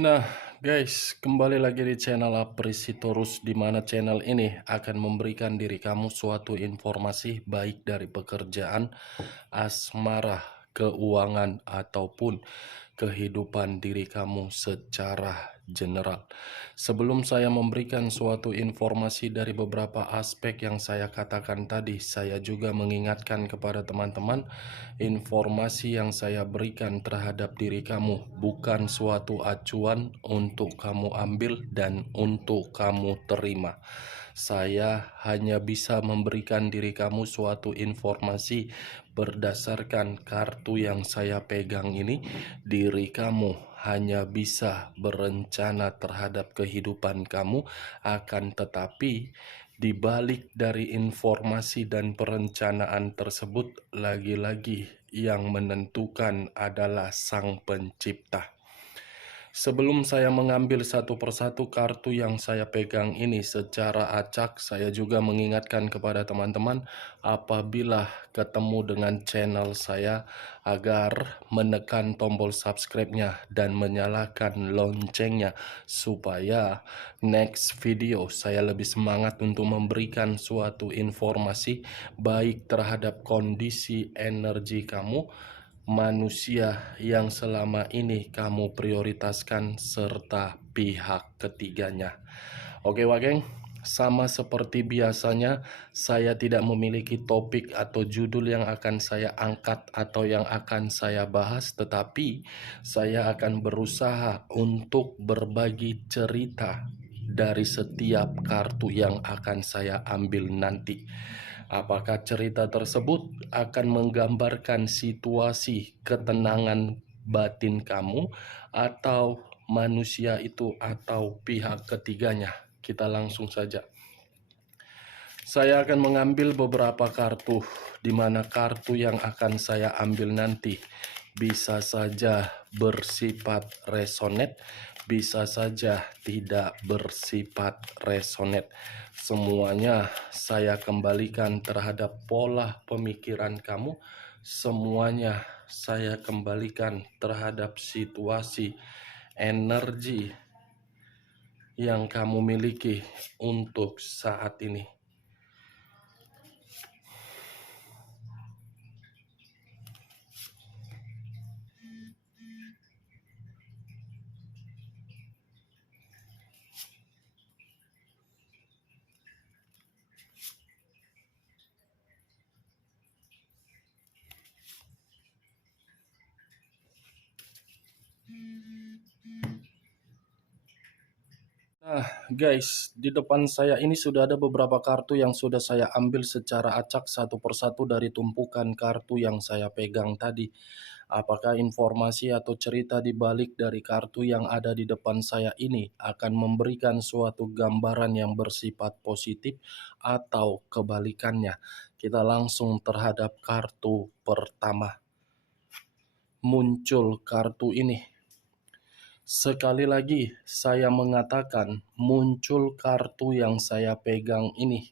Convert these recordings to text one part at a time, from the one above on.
Nah, guys, kembali lagi di channel Aprisitorus, di mana channel ini akan memberikan diri kamu suatu informasi baik dari pekerjaan, asmara, keuangan, ataupun kehidupan diri kamu secara general. Sebelum saya memberikan suatu informasi dari beberapa aspek yang saya katakan tadi, saya juga mengingatkan kepada teman-teman, informasi yang saya berikan terhadap diri kamu bukan suatu acuan untuk kamu ambil dan untuk kamu terima. Saya hanya bisa memberikan diri kamu suatu informasi berdasarkan kartu yang saya pegang ini. Diri kamu hanya bisa berencana terhadap kehidupan kamu, akan tetapi di balik dari informasi dan perencanaan tersebut, lagi-lagi yang menentukan adalah Sang Pencipta. Sebelum saya mengambil satu persatu kartu yang saya pegang ini secara acak, saya juga mengingatkan kepada teman-teman apabila ketemu dengan channel saya agar menekan tombol subscribe-nya dan menyalakan loncengnya supaya next video saya lebih semangat untuk memberikan suatu informasi baik terhadap kondisi energi kamu, manusia yang selama ini kamu prioritaskan, serta pihak ketiganya. Oke Wageng, sama seperti biasanya, saya tidak memiliki topik atau judul yang akan saya angkat atau yang akan saya bahas, tetapi saya akan berusaha untuk berbagi cerita dari setiap kartu yang akan saya ambil nanti. Apakah cerita tersebut akan menggambarkan situasi ketenangan batin kamu, atau manusia itu, atau pihak ketiganya? Kita langsung saja. Saya akan mengambil beberapa kartu, di mana kartu yang akan saya ambil nanti bisa saja bersifat resonate, bisa saja tidak bersifat resonate. Semuanya saya kembalikan terhadap pola pemikiran kamu, semuanya saya kembalikan terhadap situasi energi yang kamu miliki untuk saat ini. Nah, guys, di depan saya ini sudah ada beberapa kartu yang sudah saya ambil secara acak satu persatu dari tumpukan kartu yang saya pegang tadi. Apakah informasi atau cerita di balik dari kartu yang ada di depan saya ini akan memberikan suatu gambaran yang bersifat positif atau kebalikannya? Kita langsung terhadap kartu pertama. Muncul kartu ini. Sekali lagi saya mengatakan muncul kartu yang saya pegang ini,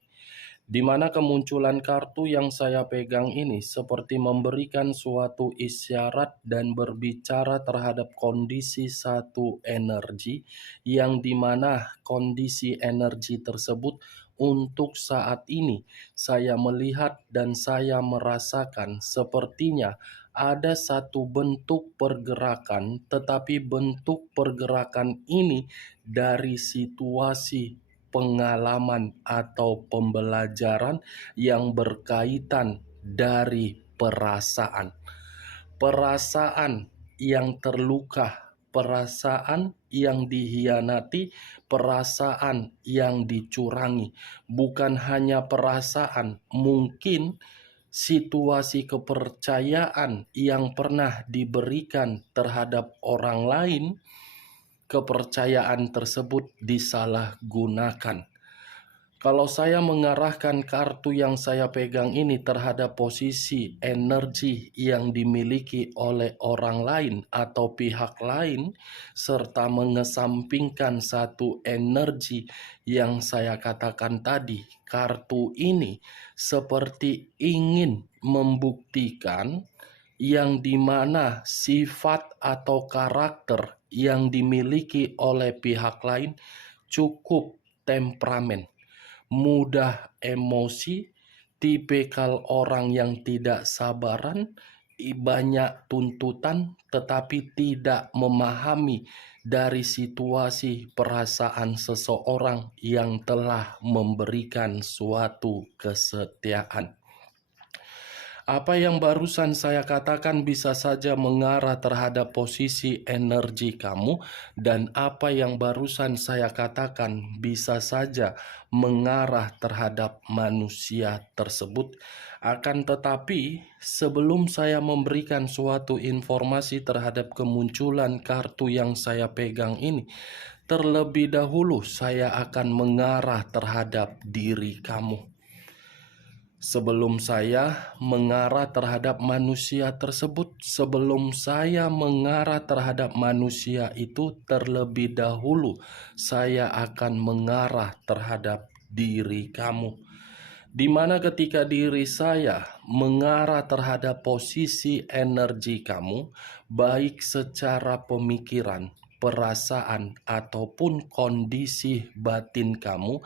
di mana kemunculan kartu yang saya pegang ini seperti memberikan suatu isyarat dan berbicara terhadap kondisi satu energi, yang dimana kondisi energi tersebut untuk saat ini saya melihat dan saya merasakan sepertinya ada satu bentuk pergerakan, tetapi bentuk pergerakan ini dari situasi pengalaman atau pembelajaran yang berkaitan dari perasaan. Perasaan yang terluka, perasaan yang dihianati, perasaan yang dicurangi. Bukan hanya perasaan, mungkin situasi kepercayaan yang pernah diberikan terhadap orang lain, kepercayaan tersebut disalahgunakan. Kalau saya mengarahkan kartu yang saya pegang ini terhadap posisi energi yang dimiliki oleh orang lain atau pihak lain, serta mengesampingkan satu energi yang saya katakan tadi, kartu ini seperti ingin membuktikan yang dimana sifat atau karakter yang dimiliki oleh pihak lain cukup temperamen, mudah emosi, tipikal orang yang tidak sabaran, banyak tuntutan, tetapi tidak memahami dari situasi perasaan seseorang yang telah memberikan suatu kesetiaan. Apa yang barusan saya katakan bisa saja mengarah terhadap posisi energi kamu, dan apa yang barusan saya katakan bisa saja mengarah terhadap manusia tersebut. Akan tetapi, sebelum saya memberikan suatu informasi terhadap kemunculan kartu yang saya pegang ini, terlebih dahulu saya akan mengarah terhadap diri kamu. Sebelum saya mengarah terhadap manusia tersebut, sebelum saya mengarah terhadap manusia itu, terlebih dahulu saya akan mengarah terhadap diri kamu. Di mana ketika diri saya mengarah terhadap posisi energi kamu, baik secara pemikiran, perasaan, ataupun kondisi batin kamu,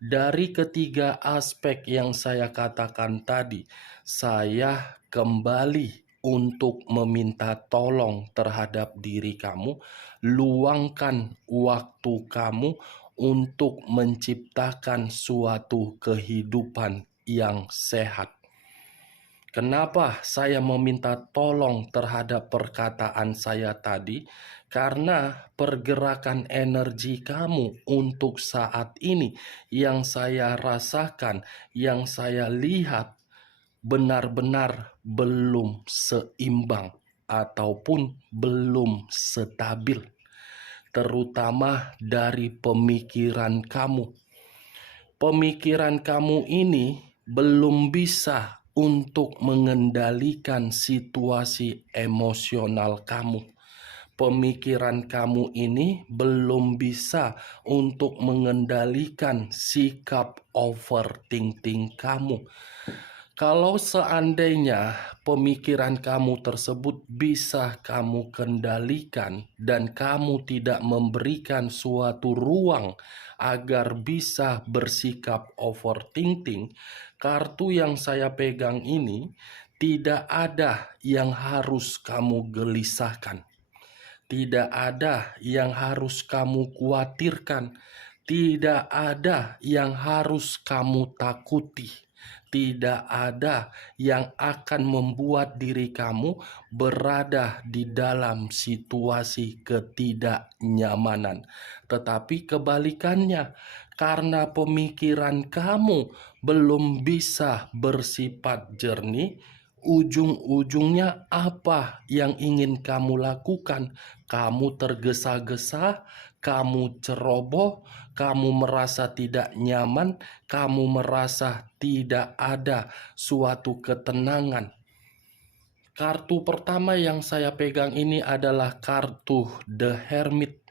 dari ketiga aspek yang saya katakan tadi, saya kembali untuk meminta tolong terhadap diri kamu. Luangkan waktu kamu untuk menciptakan suatu kehidupan yang sehat. Kenapa saya meminta tolong terhadap perkataan saya tadi? Karena pergerakan energi kamu untuk saat ini yang saya rasakan, yang saya lihat benar-benar belum seimbang ataupun belum stabil, terutama dari pemikiran kamu. Pemikiran kamu ini belum bisa untuk mengendalikan situasi emosional kamu. Pemikiran kamu ini belum bisa untuk mengendalikan sikap overthinking kamu. Kalau seandainya pemikiran kamu tersebut bisa kamu kendalikan dan kamu tidak memberikan suatu ruang agar bisa bersikap overthinking, kartu yang saya pegang ini tidak ada yang harus kamu gelisahkan. Tidak ada yang harus kamu khawatirkan. Tidak ada yang harus kamu takuti. Tidak ada yang akan membuat diri kamu berada di dalam situasi ketidaknyamanan. Tetapi kebalikannya, karena pemikiran kamu belum bisa bersifat jernih, ujung-ujungnya apa yang ingin kamu lakukan? Kamu tergesa-gesa, kamu ceroboh, kamu merasa tidak nyaman, kamu merasa tidak ada suatu ketenangan. Kartu pertama yang saya pegang ini adalah kartu The Hermit.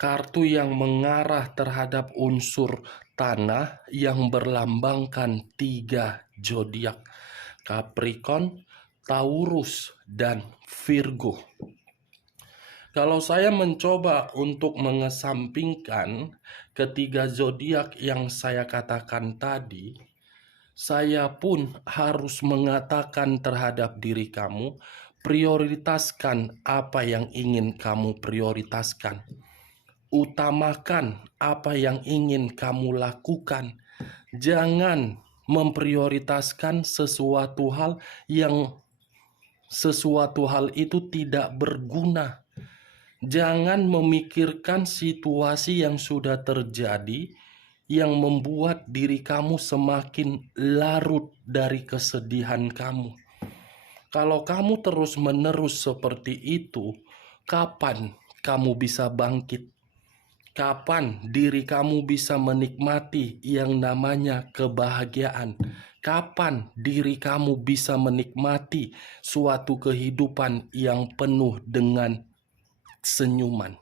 Kartu yang mengarah terhadap unsur tanah yang berlambangkan 3 zodiak: Capricorn, Taurus, dan Virgo. Kalau saya mencoba untuk mengesampingkan ketiga zodiak yang saya katakan tadi, saya pun harus mengatakan terhadap diri kamu, prioritaskan apa yang ingin kamu prioritaskan. Utamakan apa yang ingin kamu lakukan. Jangan memprioritaskan sesuatu hal itu tidak berguna. Jangan memikirkan situasi yang sudah terjadi yang membuat diri kamu semakin larut dari kesedihan kamu. Kalau kamu terus-menerus seperti itu, kapan kamu bisa bangkit? Kapan diri kamu bisa menikmati yang namanya kebahagiaan? Kapan diri kamu bisa menikmati suatu kehidupan yang penuh dengan senyuman?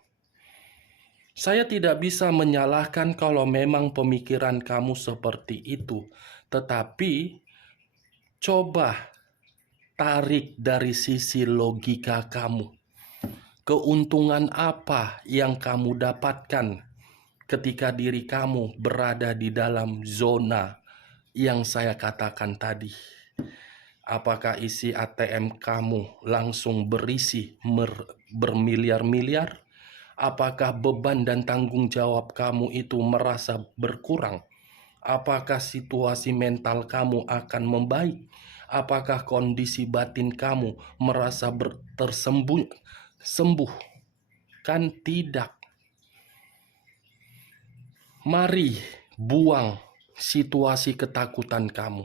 Saya tidak bisa menyalahkan kalau memang pemikiran kamu seperti itu, tetapi coba tarik dari sisi logika kamu. Keuntungan apa yang kamu dapatkan ketika diri kamu berada di dalam zona yang saya katakan tadi? Apakah isi ATM kamu langsung berisi bermiliar-miliar? Apakah beban dan tanggung jawab kamu itu merasa berkurang? Apakah situasi mental kamu akan membaik? Apakah kondisi batin kamu merasa sembuh? Kan tidak. Mari buang situasi ketakutan kamu.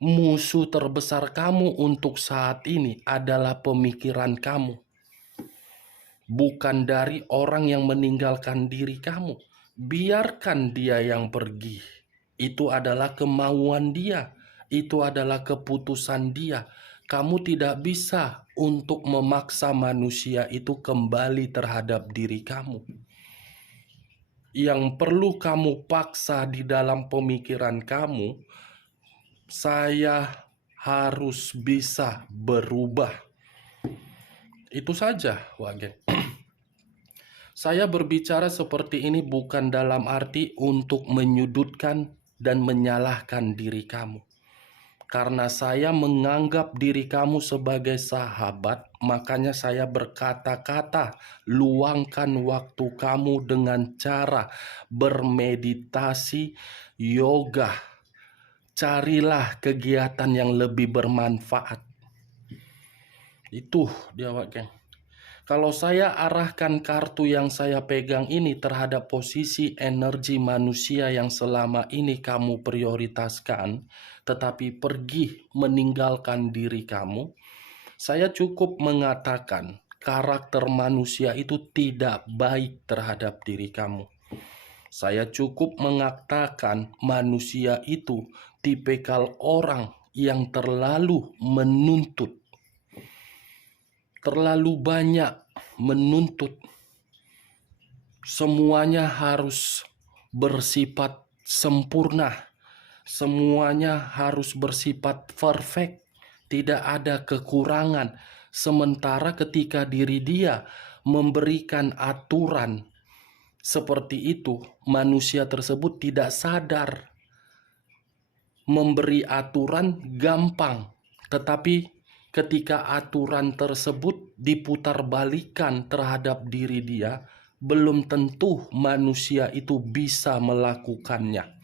Musuh terbesar kamu untuk saat ini adalah pemikiran kamu. Bukan dari orang yang meninggalkan diri kamu. Biarkan dia yang pergi. Itu adalah kemauan dia. Itu adalah keputusan dia. Kamu tidak bisa untuk memaksa manusia itu kembali terhadap diri kamu. Yang perlu kamu paksa di dalam pemikiran kamu, saya harus bisa berubah. Itu saja, Wagen. Saya berbicara seperti ini bukan dalam arti untuk menyudutkan dan menyalahkan diri kamu. Karena saya menganggap diri kamu sebagai sahabat, makanya saya berkata-kata, luangkan waktu kamu dengan cara bermeditasi, yoga. Carilah kegiatan yang lebih bermanfaat. Itu dia, Wagen. Kalau saya arahkan kartu yang saya pegang ini terhadap posisi energi manusia yang selama ini kamu prioritaskan, tetapi pergi meninggalkan diri kamu, saya cukup mengatakan karakter manusia itu tidak baik terhadap diri kamu. Saya cukup mengatakan manusia itu tipikal orang yang terlalu menuntut. Terlalu banyak menuntut. Semuanya harus bersifat sempurna. Semuanya harus bersifat perfect. Tidak ada kekurangan. Sementara ketika diri dia memberikan aturan seperti itu, manusia tersebut tidak sadar. Memberi aturan gampang, tetapi ketika aturan tersebut diputarbalikkan terhadap diri dia, belum tentu manusia itu bisa melakukannya.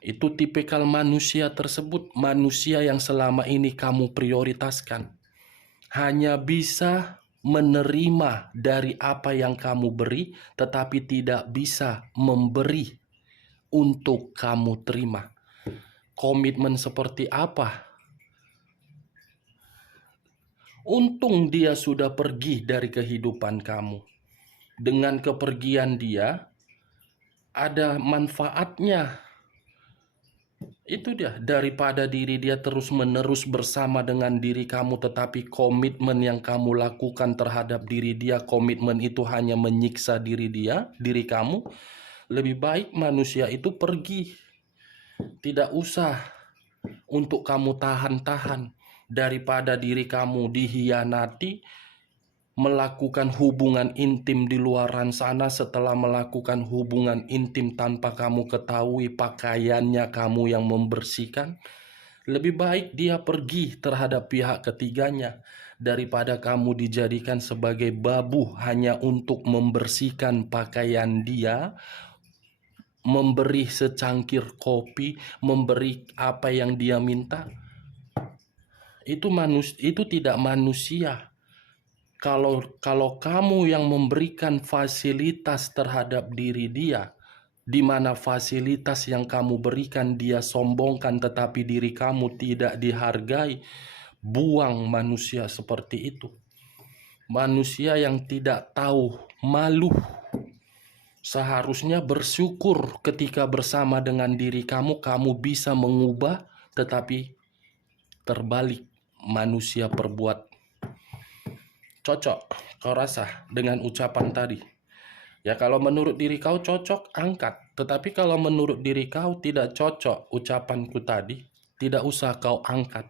Itu tipikal manusia tersebut, manusia yang selama ini kamu prioritaskan. Hanya bisa menerima dari apa yang kamu beri, tetapi tidak bisa memberi untuk kamu terima. Komitmen seperti apa? Untung dia sudah pergi dari kehidupan kamu. Dengan kepergian dia, ada manfaatnya. Itu dia, daripada diri dia terus-menerus bersama dengan diri kamu, tetapi komitmen yang kamu lakukan terhadap diri dia, komitmen itu hanya menyiksa diri dia, diri kamu. Lebih baik manusia itu pergi. Tidak usah untuk kamu tahan-tahan. Daripada diri kamu dihianati, melakukan hubungan intim di luaran sana, setelah melakukan hubungan intim tanpa kamu ketahui pakaiannya kamu yang membersihkan, lebih baik dia pergi terhadap pihak ketiganya daripada kamu dijadikan sebagai babu hanya untuk membersihkan pakaian dia, memberi secangkir kopi, memberi apa yang dia minta. Itu tidak manusia. Kalau kamu yang memberikan fasilitas terhadap diri dia, di mana fasilitas yang kamu berikan dia sombongkan, tetapi diri kamu tidak dihargai, buang manusia seperti itu. Manusia yang tidak tahu malu. Seharusnya bersyukur ketika bersama dengan diri kamu, kamu bisa mengubah, tetapi terbalik manusia perbuat. Cocok kau rasa dengan ucapan tadi? Ya, kalau menurut diri kau cocok, angkat. Tetapi kalau menurut diri kau tidak cocok ucapanku tadi, tidak usah kau angkat.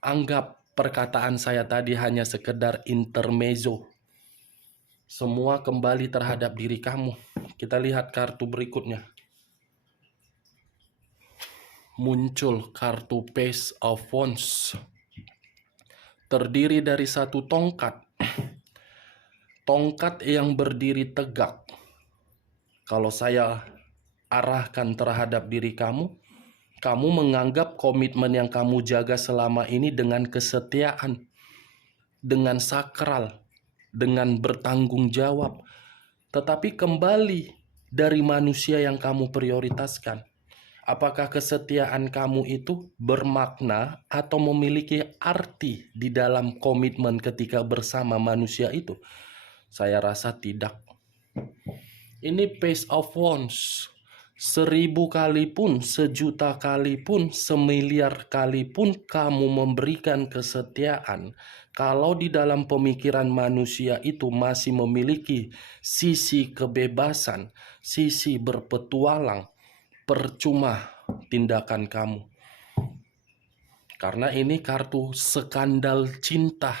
Anggap perkataan saya tadi hanya sekedar intermezzo. Semua kembali terhadap diri kamu. Kita lihat kartu berikutnya. Muncul kartu Page of Wands. Terdiri dari satu tongkat. Tongkat yang berdiri tegak. Kalau saya arahkan terhadap diri kamu, kamu menganggap komitmen yang kamu jaga selama ini dengan kesetiaan, dengan sakral, dengan bertanggung jawab. Tetapi kembali dari manusia yang kamu prioritaskan. Apakah kesetiaan kamu itu bermakna atau memiliki arti di dalam komitmen ketika bersama manusia itu? Saya rasa tidak. Ini Page of Wands. 1000 kali pun, sejuta kali pun, semiliar kali pun kamu memberikan kesetiaan. Kalau di dalam pemikiran manusia itu masih memiliki sisi kebebasan, sisi berpetualang, percuma tindakan kamu. Karena ini kartu skandal cinta.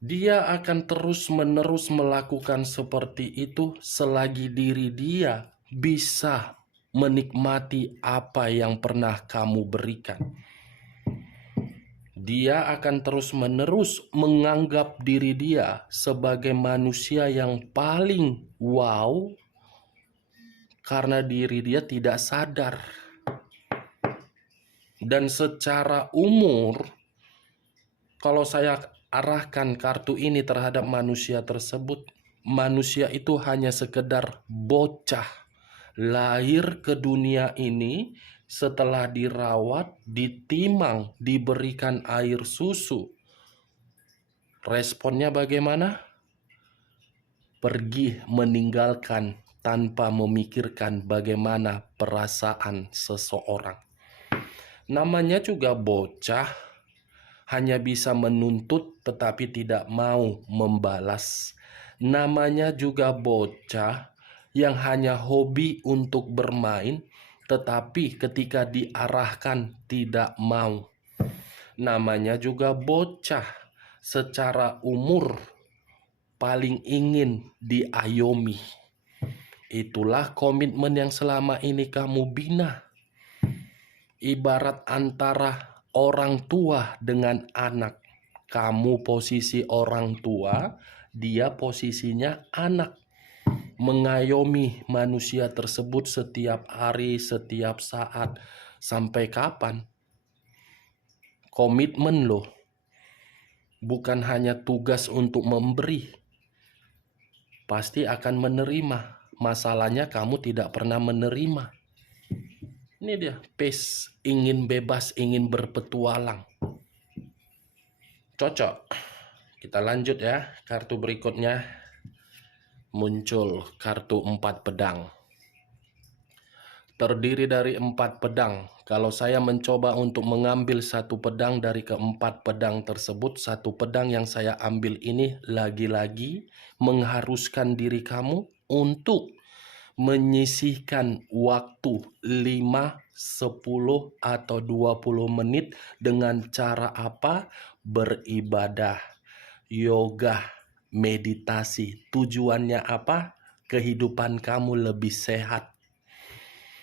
Dia akan terus-menerus melakukan seperti itu selagi diri dia bisa menikmati apa yang pernah kamu berikan. Dia akan terus-menerus menganggap diri dia sebagai manusia yang paling wow karena diri dia tidak sadar. Dan secara umur, kalau saya arahkan kartu ini terhadap manusia tersebut, manusia itu hanya sekedar bocah lahir ke dunia ini setelah dirawat, ditimang, diberikan air susu. Responnya bagaimana? Pergi meninggalkan tanpa memikirkan bagaimana perasaan seseorang. Namanya juga bocah. Hanya bisa menuntut tetapi tidak mau membalas. Namanya juga bocah yang hanya hobi untuk bermain tetapi ketika diarahkan tidak mau. Namanya juga bocah secara umur paling ingin diayomi. Itulah komitmen yang selama ini kamu bina. Ibarat antara orang tua dengan anak. Kamu posisi orang tua, dia posisinya anak. Mengayomi manusia tersebut setiap hari, setiap saat. Sampai kapan? Komitmen loh. Bukan hanya tugas untuk memberi. Pasti akan menerima. Masalahnya kamu tidak pernah menerima. Ini dia, Page, ingin bebas, ingin berpetualang. Cocok. Kita lanjut ya, kartu berikutnya. Muncul kartu 4 pedang. Terdiri dari 4 pedang. Kalau saya mencoba untuk mengambil satu pedang dari keempat pedang tersebut, satu pedang yang saya ambil ini lagi-lagi mengharuskan diri kamu untuk menyisihkan waktu 5, 10, atau 20 menit dengan cara apa? Beribadah, yoga, meditasi. Tujuannya apa? Kehidupan kamu lebih sehat.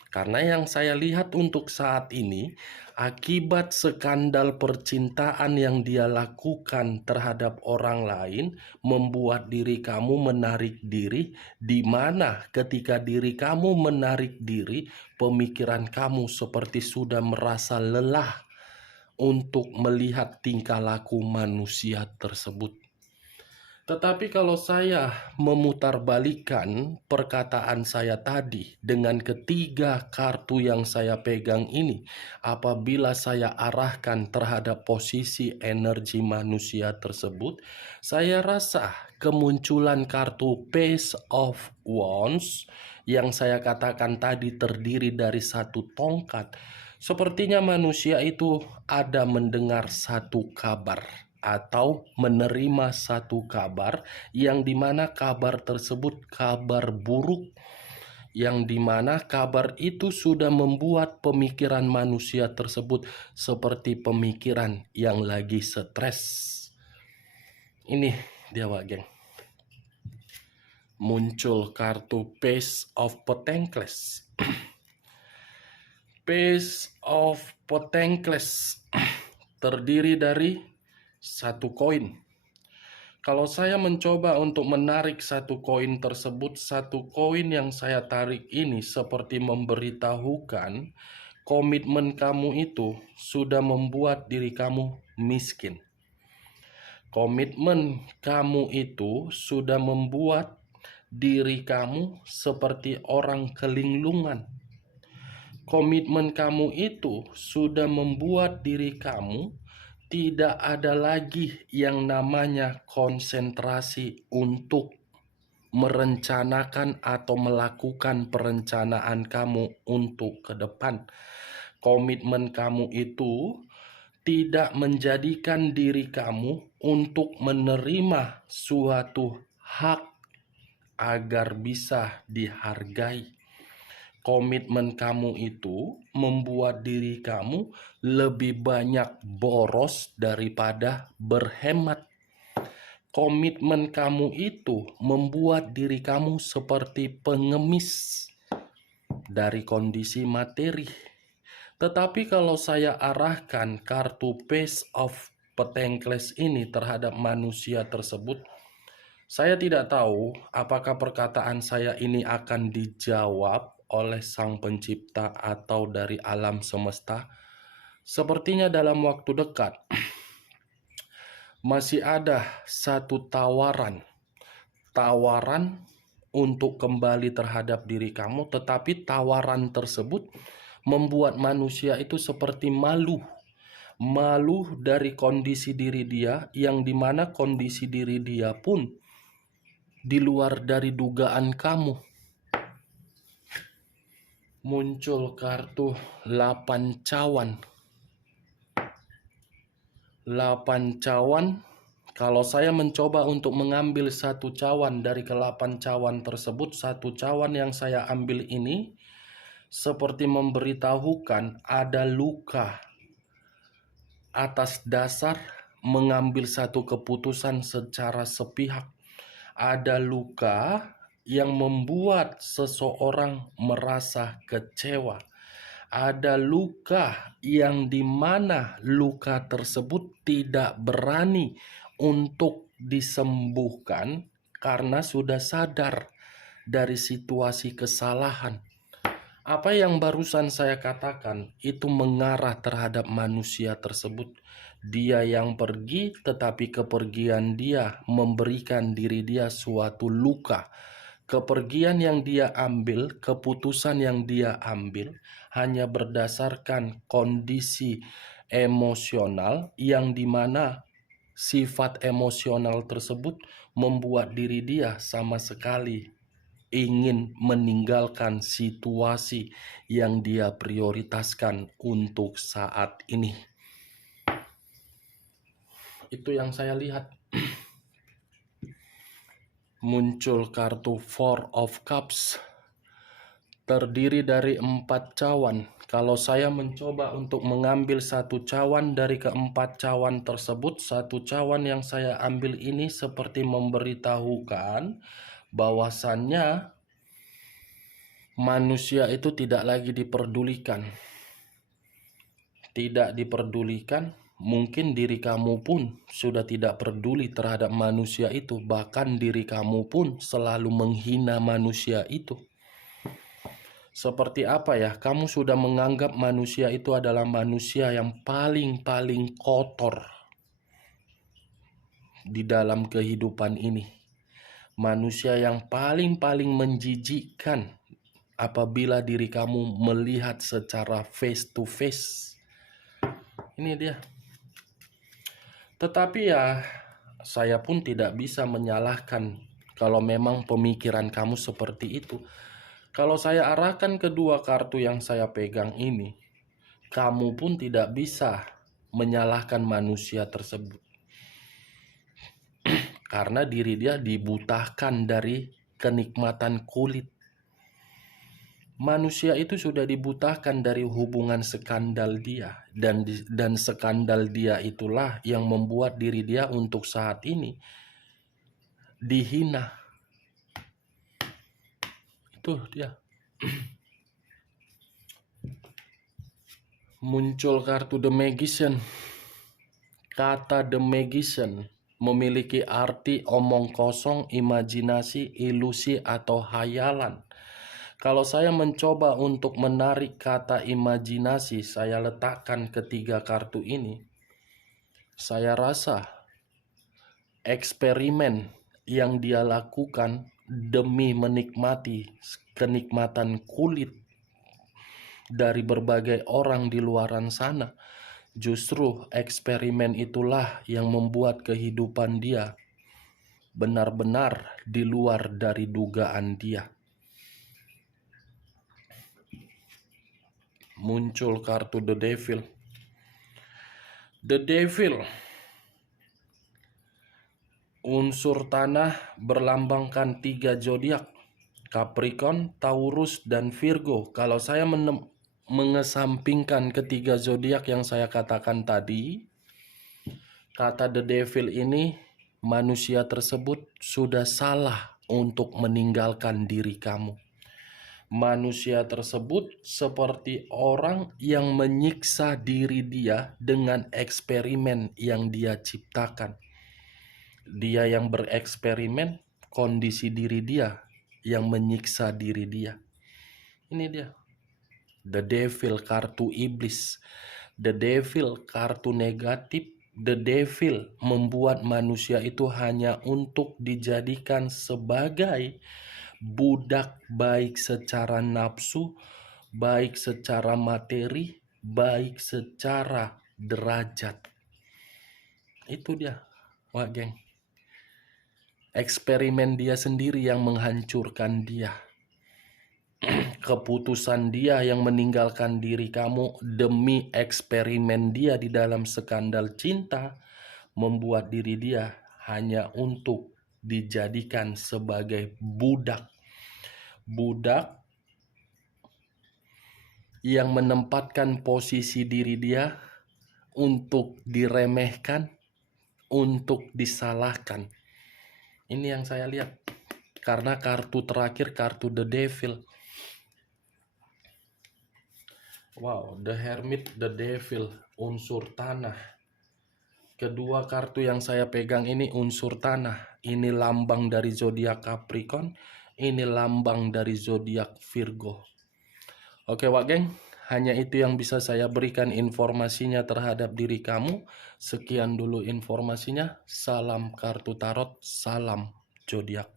Karena yang saya lihat untuk saat ini, akibat skandal percintaan yang dia lakukan terhadap orang lain, membuat diri kamu menarik diri, di mana ketika diri kamu menarik diri, pemikiran kamu seperti sudah merasa lelah untuk melihat tingkah laku manusia tersebut. Tetapi kalau saya memutarbalikkan perkataan saya tadi dengan ketiga kartu yang saya pegang ini, apabila saya arahkan terhadap posisi energi manusia tersebut, saya rasa kemunculan kartu Page of Wands yang saya katakan tadi terdiri dari satu tongkat. Sepertinya manusia itu ada mendengar satu kabar atau menerima satu kabar yang dimana kabar tersebut kabar buruk yang dimana kabar itu sudah membuat pemikiran manusia tersebut seperti pemikiran yang lagi stres. Ini dia Wak geng. Muncul kartu Page of Pentacles. Page of Pentacles terdiri dari satu koin. Kalau saya mencoba untuk menarik satu koin tersebut, satu koin yang saya tarik ini seperti memberitahukan komitmen kamu itu sudah membuat diri kamu miskin. Komitmen kamu itu sudah membuat diri kamu seperti orang kelinglungan. Komitmen kamu itu sudah membuat diri kamu tidak ada lagi yang namanya konsentrasi untuk merencanakan atau melakukan perencanaan kamu untuk ke depan. Komitmen kamu itu tidak menjadikan diri kamu untuk menerima suatu hak agar bisa dihargai. Komitmen kamu itu membuat diri kamu lebih banyak boros daripada berhemat. Komitmen kamu itu membuat diri kamu seperti pengemis dari kondisi materi. Tetapi kalau saya arahkan kartu Page of Pentacles ini terhadap manusia tersebut, saya tidak tahu apakah perkataan saya ini akan dijawab oleh Sang Pencipta atau dari alam semesta. Sepertinya dalam waktu dekat masih ada satu tawaran untuk kembali terhadap diri kamu, tetapi tawaran tersebut membuat manusia itu seperti malu dari kondisi diri dia, yang dimana kondisi diri dia pun di luar dari dugaan kamu. Muncul kartu 8 cawan. 8 cawan. Kalau saya mencoba untuk mengambil satu cawan dari ke-8 cawan tersebut, satu cawan yang saya ambil ini seperti memberitahukan ada luka atas dasar mengambil satu keputusan secara sepihak. Ada luka yang membuat seseorang merasa kecewa. Ada luka yang dimana luka tersebut tidak berani untuk disembuhkan karena sudah sadar dari situasi kesalahan. Apa yang barusan saya katakan itu mengarah terhadap manusia tersebut. Dia yang pergi, tetapi kepergian dia memberikan diri dia suatu luka. Kepergian yang dia ambil, keputusan yang dia ambil hanya berdasarkan kondisi emosional yang dimana sifat emosional tersebut membuat diri dia sama sekali ingin meninggalkan situasi yang dia prioritaskan untuk saat ini. Itu yang saya lihat. Muncul kartu Four of Cups terdiri dari 4 cawan. Kalau saya mencoba untuk mengambil satu cawan dari ke-4 cawan tersebut, satu cawan yang saya ambil ini seperti memberitahukan bahwasannya manusia itu tidak lagi diperdulikan. Tidak diperdulikan. Mungkin diri kamu pun sudah tidak peduli terhadap manusia itu. Bahkan diri kamu pun selalu menghina manusia itu. Seperti apa ya? Kamu sudah menganggap manusia itu adalah manusia yang paling kotor di dalam kehidupan ini. Manusia yang paling menjijikkan apabila diri kamu melihat secara face to face. Ini dia. Tetapi ya, saya pun tidak bisa menyalahkan kalau memang pemikiran kamu seperti itu. Kalau saya arahkan kedua kartu yang saya pegang ini, kamu pun tidak bisa menyalahkan manusia tersebut. Karena diri dia dibutahkan dari kenikmatan kulit. Manusia itu sudah dibutakan dari hubungan skandal dia, dan skandal dia itulah yang membuat diri dia untuk saat ini dihina. Itu dia. Muncul kartu The Magician. Kata The Magician memiliki arti omong kosong, imajinasi, ilusi, atau hayalan. Kalau saya mencoba untuk menarik kata imajinasi, saya letakkan ketiga kartu ini. Saya rasa eksperimen yang dia lakukan demi menikmati kenikmatan kulit dari berbagai orang di luaran sana, justru eksperimen itulah yang membuat kehidupan dia benar-benar di luar dari dugaan dia. Muncul kartu The Devil. The Devil, unsur tanah, berlambangkan 3 zodiak: Capricorn, Taurus, dan Virgo. Kalau saya mengesampingkan ketiga zodiak yang saya katakan tadi, kata The Devil ini, manusia tersebut sudah salah untuk meninggalkan diri kamu. Manusia tersebut seperti orang yang menyiksa diri dia dengan eksperimen yang dia ciptakan. Dia yang bereksperimen, kondisi diri dia yang menyiksa diri dia. Ini dia. The Devil, kartu iblis. The Devil, kartu negatif. The Devil membuat manusia itu hanya untuk dijadikan sebagai budak, baik secara nafsu, baik secara materi, baik secara derajat. Itu dia, wah geng. Eksperimen dia sendiri yang menghancurkan dia. Keputusan dia yang meninggalkan diri kamu demi eksperimen dia di dalam skandal cinta membuat diri dia hanya untuk dijadikan sebagai budak. Budak yang menempatkan posisi diri dia untuk diremehkan, untuk disalahkan. Ini yang saya lihat. Karena kartu terakhir, kartu The Devil. Wow, The Hermit, The Devil, unsur tanah. Kedua kartu yang saya pegang ini unsur tanah. Ini lambang dari zodiak Capricorn, ini lambang dari zodiak Virgo. Oke, Wak Geng, hanya itu yang bisa saya berikan informasinya terhadap diri kamu. Sekian dulu informasinya. Salam kartu tarot, salam zodiak.